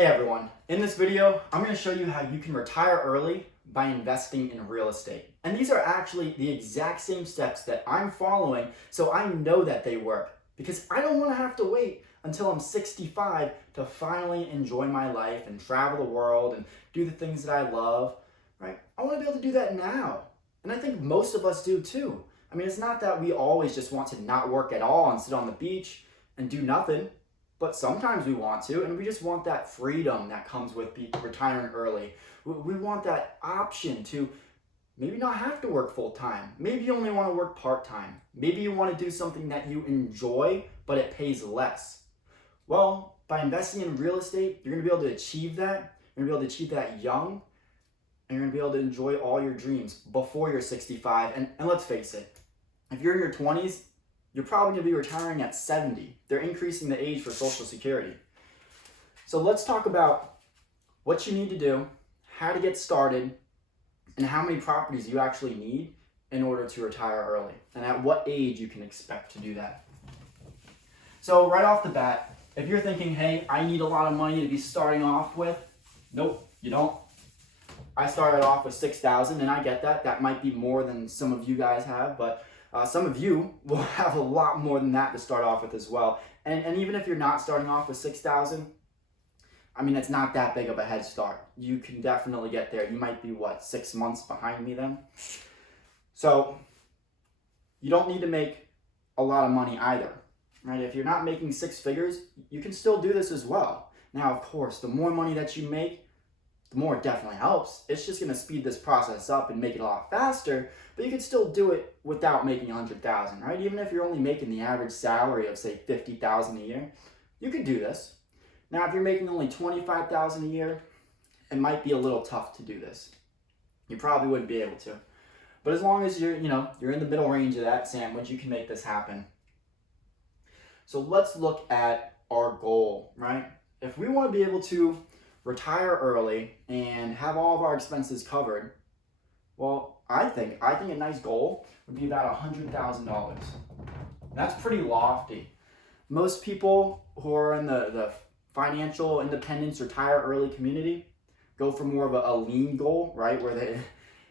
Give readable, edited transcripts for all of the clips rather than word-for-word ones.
Hey everyone, in this video, I'm going to show you how you can retire early by investing in real estate. And these are actually the exact same steps that I'm following, so I know that they work because I don't want to have to wait until I'm 65 to finally enjoy my life and travel the world and do the things that I love, right? I want to be able to do that now. And I think most of us do too. I mean, it's not that we always just want to not work at all and sit on the beach and do nothing. But sometimes we want to, and we just want that freedom that comes with retiring early. We want that option to maybe not have to work full time. Maybe you only want to work part time. Maybe you want to do something that you enjoy, but it pays less. Well, by investing in real estate, you're going to be able to achieve that. You're going to be able to achieve that young, and you're going to be able to enjoy all your dreams before you're 65. And let's face it, if you're in your 20s, you're probably going to be retiring at 70. They're increasing the age for Social Security. So let's talk about what you need to do, how to get started, and how many properties you actually need in order to retire early, and at what age you can expect to do that. So right off the bat, if you're thinking, hey, I need a lot of money to be starting off with, nope, you don't. I started off with $6,000, and I get that. That might be more than some of you guys have, but some of you will have a lot more than that to start off with as well. And even if you're not starting off with $6,000, I mean, it's not that big of a head start. You can definitely get there. You might be, 6 months behind me then? So you don't need to make a lot of money either, right? If you're not making six figures, you can still do this as well. Now, of course, the more money that you make, the more it definitely helps. It's just going to speed this process up and make it a lot faster, but you can still do it without making $100,000, right? Even if you're only making the average salary of, say, $50,000 a year, you could do this. Now, if you're making only $25,000 a year, it might be a little tough to do this. You probably wouldn't be able to. But as long as you're in the middle range of that sandwich, you can make this happen. So let's look at our goal, right? If we want to be able to retire early and have all of our expenses covered, well, I think a nice goal would be about $100,000. That's pretty lofty. Most people who are in the financial independence retire early community go for more of a lean goal, right? Where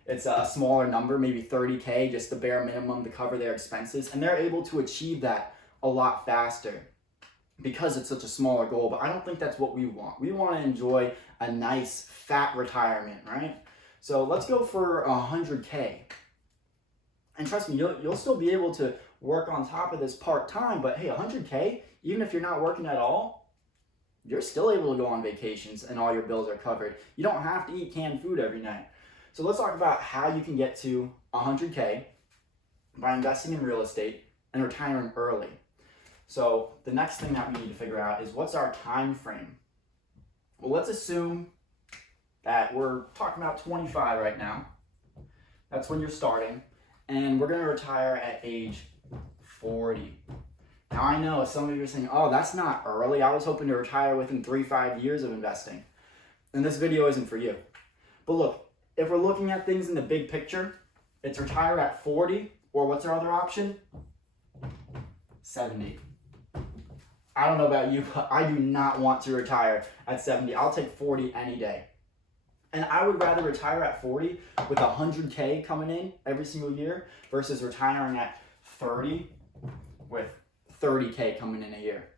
it's a smaller number, maybe 30K, just the bare minimum to cover their expenses. And they're able to achieve that a lot faster because it's such a smaller goal. But I don't think that's what we want. We want to enjoy a nice fat retirement, right? So let's go for 100K. And trust me, you'll still be able to work on top of this part-time, but hey, 100K, even if you're not working at all, you're still able to go on vacations and all your bills are covered. You don't have to eat canned food every night. So let's talk about how you can get to 100K by investing in real estate and retiring early. So the next thing that we need to figure out is what's our time frame? Well, let's assume that we're talking about 25 right now. That's when you're starting. And we're going to retire at age 40. Now, I know some of you are saying, oh, that's not early. I was hoping to retire within 3-5 years of investing. And this video isn't for you. But look, if we're looking at things in the big picture, it's retire at 40, or what's our other option? 70. I don't know about you, but I do not want to retire at 70. I'll take 40 any day. And I would rather retire at 40 with 100K coming in every single year versus retiring at 30 with 30K coming in a year.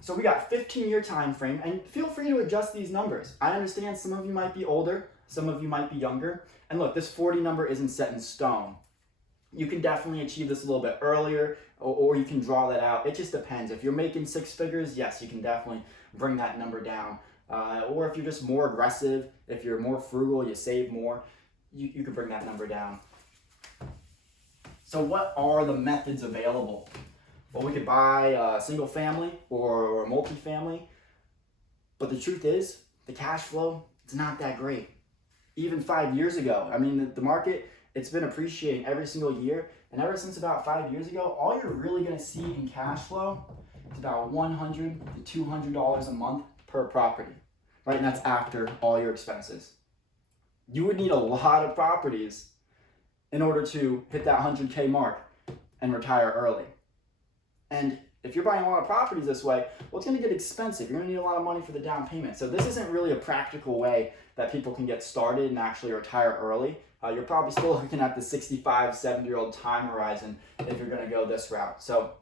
So we got 15-year time frame, and feel free to adjust these numbers. I understand some of you might be older, some of you might be younger. And look, this 40 number isn't set in stone. You can definitely achieve this a little bit earlier, or you can draw that out. It just depends. If you're making six figures, yes, you can definitely bring that number down. Or if you're just more aggressive, if you're more frugal, you save more, you can bring that number down. So what are the methods available? Well, we could buy a single family or a multifamily, but the truth is, the cash flow, it's not that great. Even 5 years ago, I mean, the market, it's been appreciating every single year, and ever since about 5 years ago, all you're really going to see in cash flow is about $100 to $200 a month per property, right? And that's after all your expenses. You would need a lot of properties in order to hit that 100K mark and retire early. And if you're buying a lot of properties this way, well, it's going to get expensive. You're going to need a lot of money for the down payment. So this isn't really a practical way that people can get started and actually retire early. You're probably still looking at the 65, 70-year-old time horizon if you're going to go this route. So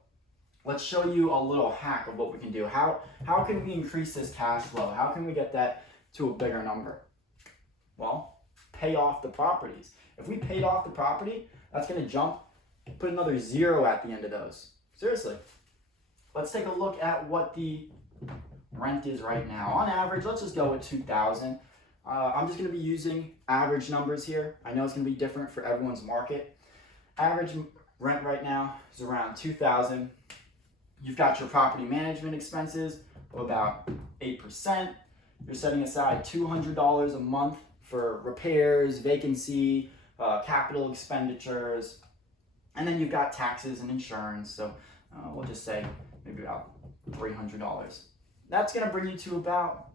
let's show you a little hack of what we can do. How can we increase this cash flow? How can we get that to a bigger number? Well, pay off the properties. If we paid off the property, that's going to jump, put another 0 at the end of those. Seriously. Let's take a look at what the rent is right now. On average, let's just go with $2,000. I'm just going to be using average numbers here. I know it's going to be different for everyone's market. Average rent right now is around $2,000. You've got your property management expenses of about 8%. You're setting aside $200 a month for repairs, vacancy, capital expenditures, and then you've got taxes and insurance. So we'll just say maybe about $300. That's going to bring you to about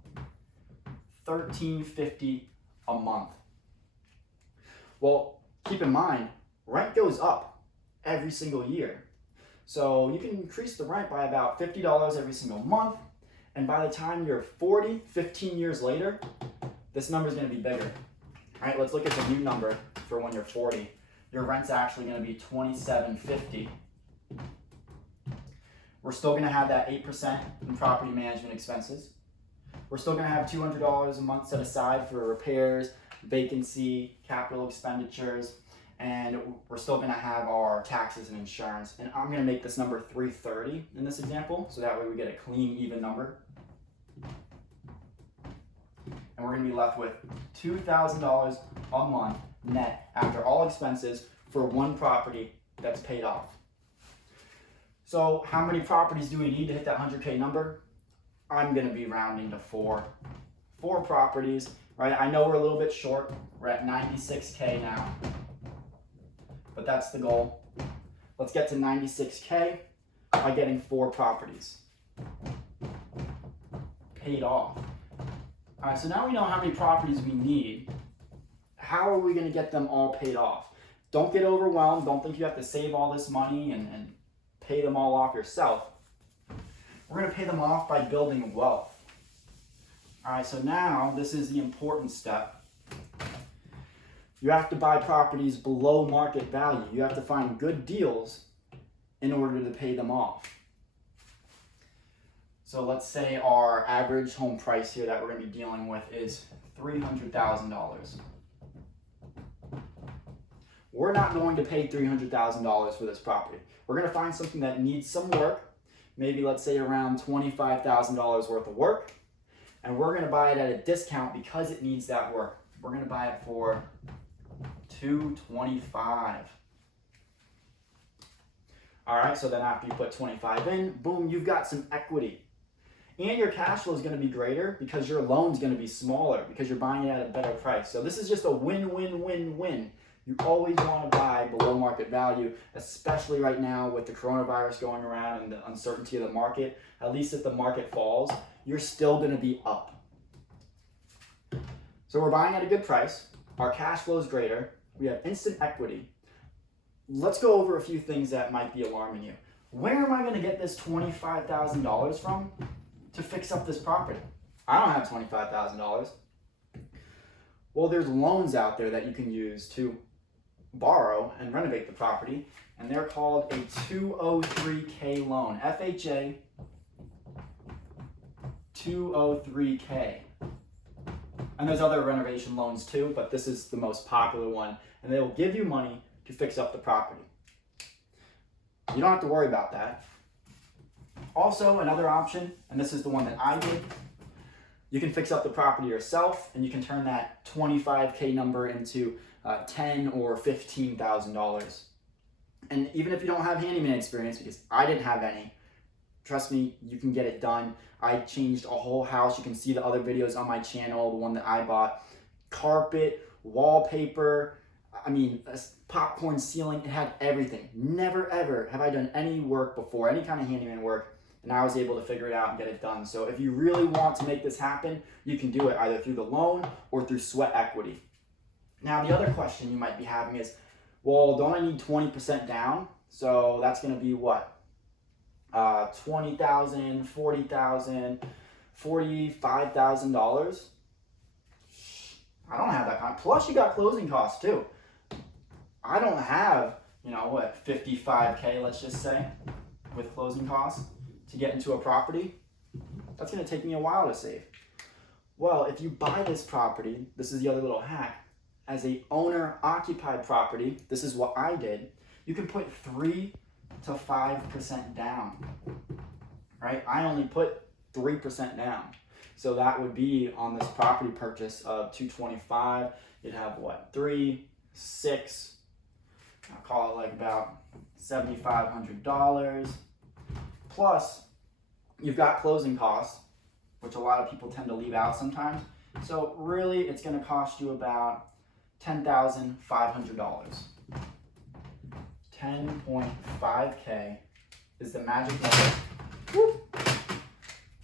$1,350 a month. Well, keep in mind, rent goes up every single year. So you can increase the rent by about $50 every single month. And by the time you're 40, 15 years later, this number is going to be bigger. All right, let's look at the new number for when you're 40. Your rent's actually going to be $2,750. We're still going to have that 8% in property management expenses. We're still going to have $200 a month set aside for repairs, vacancy, capital expenditures, and we're still going to have our taxes and insurance. And I'm going to make this number $330 in this example, so that way we get a clean, even number. And we're going to be left with $2,000 a month net after all expenses for one property that's paid off. So how many properties do we need to hit that 100K number? I'm going to be rounding to 4. 4 properties, right? I know we're a little bit short. We're at 96K now, but that's the goal. Let's get to 96K by getting 4 properties paid off. All right, so now we know how many properties we need. How are we going to get them all paid off? Don't get overwhelmed. Don't think you have to save all this money and pay them all off yourself. We're going to pay them off by building wealth. All right, so now this is the important step. You have to buy properties below market value. You have to find good deals in order to pay them off. So let's say our average home price here that we're going to be dealing with is $300,000. We're not going to pay $300,000 for this property. We're going to find something that needs some work, maybe let's say around $25,000 worth of work, and we're going to buy it at a discount because it needs that work. We're going to buy it for $225. All right, so then after you put 25 in, boom, you've got some equity. And your cash flow is going to be greater because your loan's going to be smaller because you're buying it at a better price. So this is just a win-win-win-win. You always want to buy below market value, especially right now with the coronavirus going around and the uncertainty of the market. At least if the market falls, you're still going to be up. So we're buying at a good price. Our cash flow is greater. We have instant equity. Let's go over a few things that might be alarming you. Where am I going to get this $25,000 from to fix up this property? I don't have $25,000. Well, there's loans out there that you can use to borrow and renovate the property, and they're called a 203K loan. FHA 203K. And there's other renovation loans too, but this is the most popular one, and they will give you money to fix up the property. You don't have to worry about that. Also, another option, and this is the one that I did, you can fix up the property yourself, and you can turn that 25K number into $10,000 or $15,000. And even if you don't have handyman experience, because I didn't have any, trust me, you can get it done. I changed a whole house. You can see the other videos on my channel, the one that I bought. Carpet, wallpaper, popcorn ceiling, it had everything. Never ever have I done any work before, any kind of handyman work, and I was able to figure it out and get it done. So if you really want to make this happen, you can do it either through the loan or through sweat equity. Now, the other question you might be having is, well, don't I need 20% down? So that's going to be what? $20,000, $40,000, $45,000. I don't have that kind. Plus, you got closing costs too. I don't have, 55K, let's just say, with closing costs to get into a property. That's going to take me a while to save. Well, if you buy this property, this is the other little hack, as a owner-occupied property, this is what I did, you can put 3 to 5% down, right? I only put 3% down. So that would be on this property purchase of $225, you'd have what, 3, 6, I'll call it like about $7,500. Plus, you've got closing costs, which a lot of people tend to leave out sometimes. So really, it's gonna cost you about $10,500. 10.5K is the magic number. Whoop.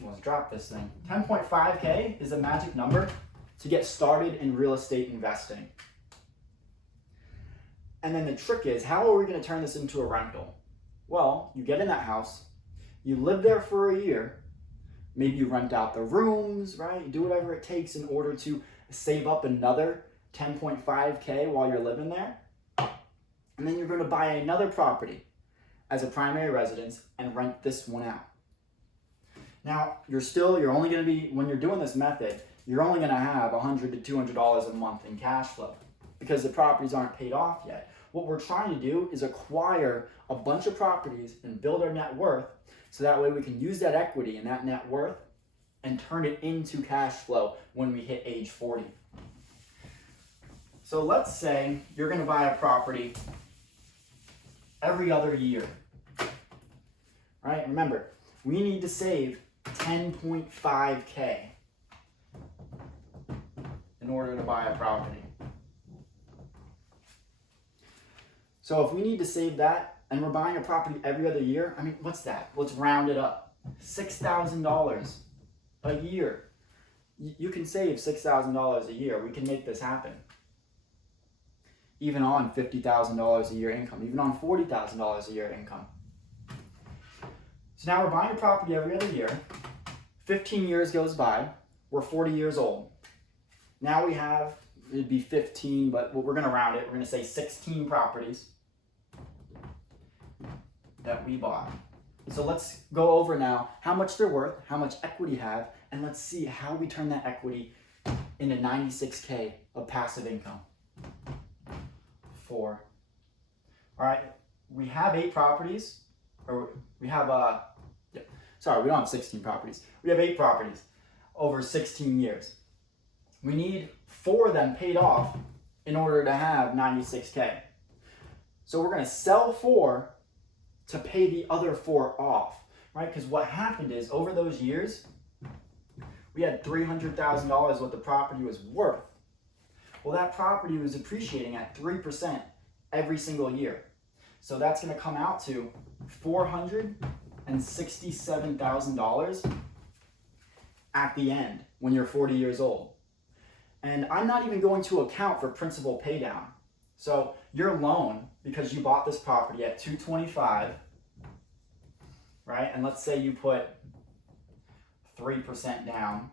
Almost dropped this thing. 10.5K is the magic number to get started in real estate investing. And then the trick is, how are we going to turn this into a rental? Well, you get in that house, you live there for a year, maybe you rent out the rooms, right? You do whatever it takes in order to save up another 10.5K while you're living there. And then you're going to buy another property as a primary residence and rent this one out. Now, you're only going to be, when you're doing this method, you're only going to have $100 to $200 a month in cash flow because the properties aren't paid off yet. What we're trying to do is acquire a bunch of properties and build our net worth so that way we can use that equity and that net worth and turn it into cash flow when we hit age 40. So let's say you're going to buy a property every other year, right? Remember, we need to save 10.5K in order to buy a property. So if we need to save that and we're buying a property every other year, what's that? Let's round it up. $6,000 a year. You can save $6,000 a year. We can make this happen. Even on $50,000 a year income, even on $40,000 a year income. So now we're buying a property every other year. 15 years goes by. We're 40 years old. Now we have, it'd be 15, but we're going to round it. We're going to say 16 properties that we bought. So let's go over now how much they're worth, how much equity you have, and let's see how we turn that equity into 96K of passive income. 4. All right, we have 8 properties, or we have, we don't have 16 properties. We have 8 properties over 16 years. We need 4 of them paid off in order to have 96K. So we're gonna sell 4 to pay the other 4 off, right? Because what happened is over those years, we had $300,000 what the property was worth. Well, that property was appreciating at 3% every single year. So that's gonna come out to $467,000 at the end when you're 40 years old. And I'm not even going to account for principal pay down. So your loan, because you bought this property at $225, right? And let's say you put 3% down.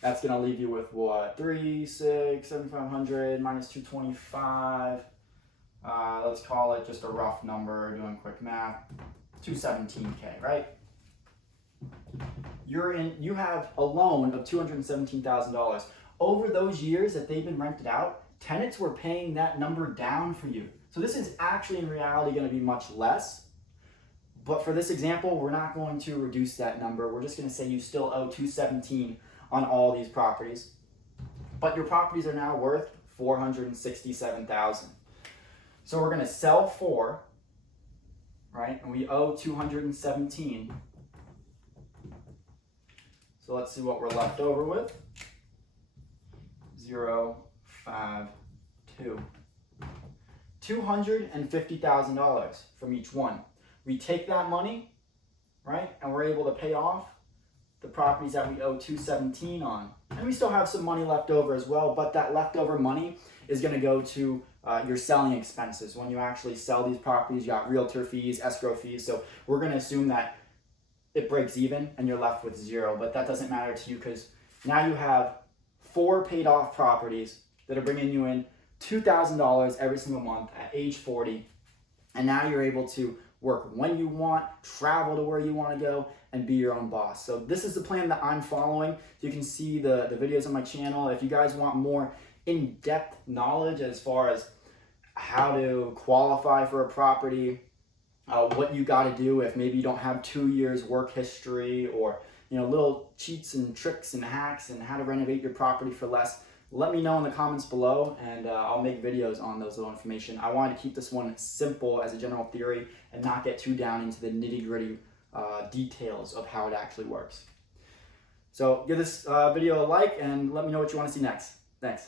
That's gonna leave you with what? 3, 6, 7,500 minus 225. Let's call it just a rough number, doing quick math, 217K, right? You have a loan of $217,000. Over those years that they've been rented out, tenants were paying that number down for you. So this is actually in reality going to be much less. But for this example, we're not going to reduce that number. We're just going to say you still owe $217 on all these properties. But your properties are now worth $467,000. So we're going to sell 4, right? And we owe $217. So let's see what we're left over with. 0, 5, 2. $250,000 from each one. We take that money, right? And we're able to pay off the properties that we owe $217 on. And we still have some money left over as well, but that leftover money is going to go to your selling expenses. When you actually sell these properties, you got realtor fees, escrow fees. So we're going to assume that it breaks even and you're left with zero, but that doesn't matter to you because now you have 4 paid off properties that are bringing you in $2,000 every single month at age 40. And now you're able to work when you want, travel to where you want to go, and be your own boss. So this is the plan that I'm following. You can see the videos on my channel. If you guys want more in-depth knowledge as far as how to qualify for a property, what you got to do if maybe you don't have 2 years work history, or little cheats and tricks and hacks and how to renovate your property for less, let me know in the comments below, and I'll make videos on those little information. I wanted to keep this one simple as a general theory and not get too down into the nitty-gritty details of how it actually works. So give this video a like and let me know what you want to see next. Thanks.